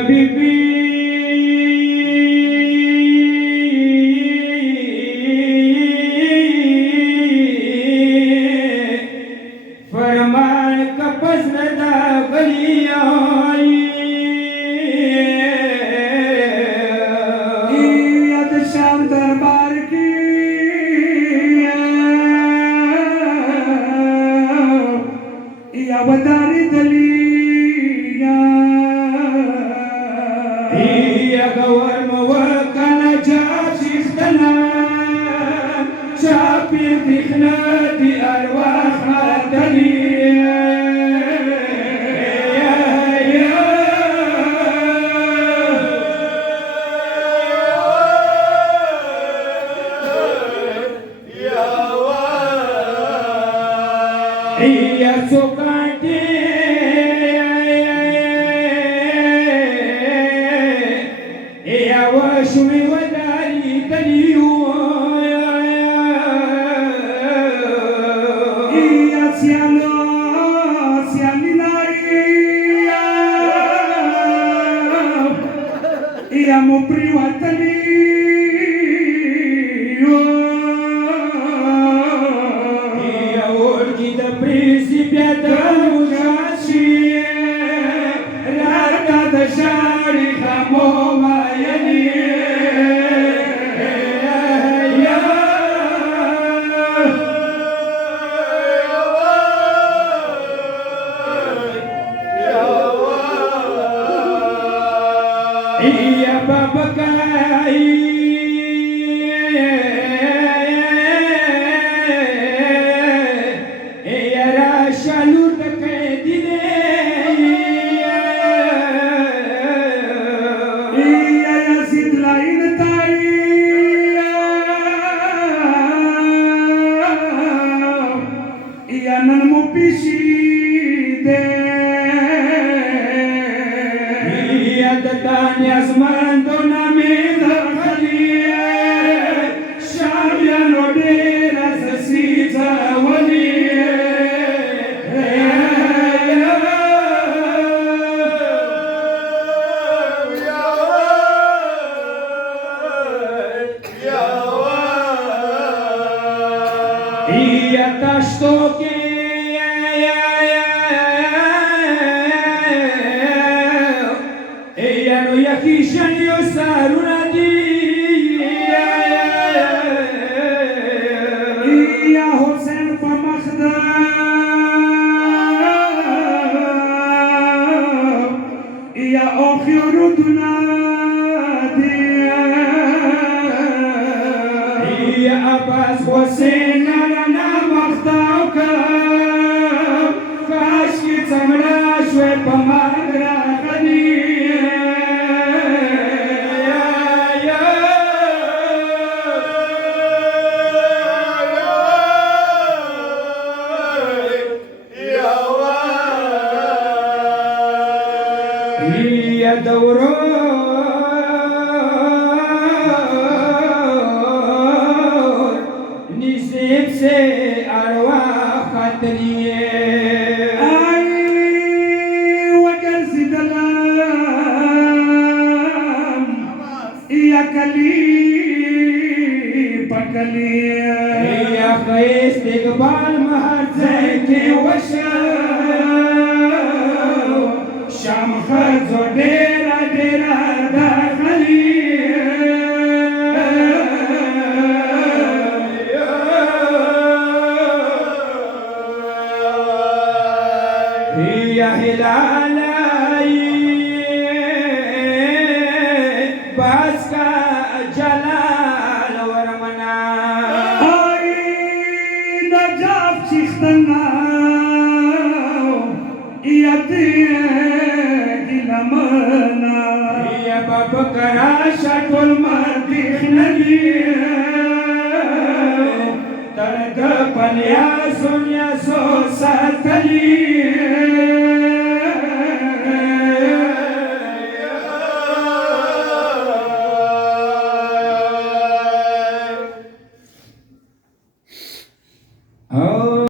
حبيبي فرمان का पसंदा गलियाई यद श्याम दरबार की अवतारी दलिया يا قوار موكل جاشيختنا شابير دخنا دي أرواح دليا يا سوكاتي يا وشمي وداري دليو يا سيالو سياليناي يا مبريواتلي يا ورقي دا بريسيبيا دا وجاشي راكا دا شاري خموما يلي يا بابا كاي يا راشا لوردك ديني يا يزيد لاين تاي يا ننمو بيشي دي يا دتان يا زمان دونا ميدا خليه شام يا نودينا سسيتا وليه يا تشتوكي يا نو يكيشن يسارنا دي يا حسين بمخدم يا أخي ردنا يا عباس حسين انا مختاوك كاشكي تمنا شوي بمغرا غني يا دوران نسيب से أرواح خطرية أي وجرس دلام يا كلي بكلي يا خيس تقبل مهر زيكي وشاو شام خزو ديرا ديرا داخلي يا هلالي باسكا جلال ورمنا أي نجاف شيختنا يا تيجي لمنا يا بابا كراشة المديح نبي ترد بنيا سنيا سو ساتلي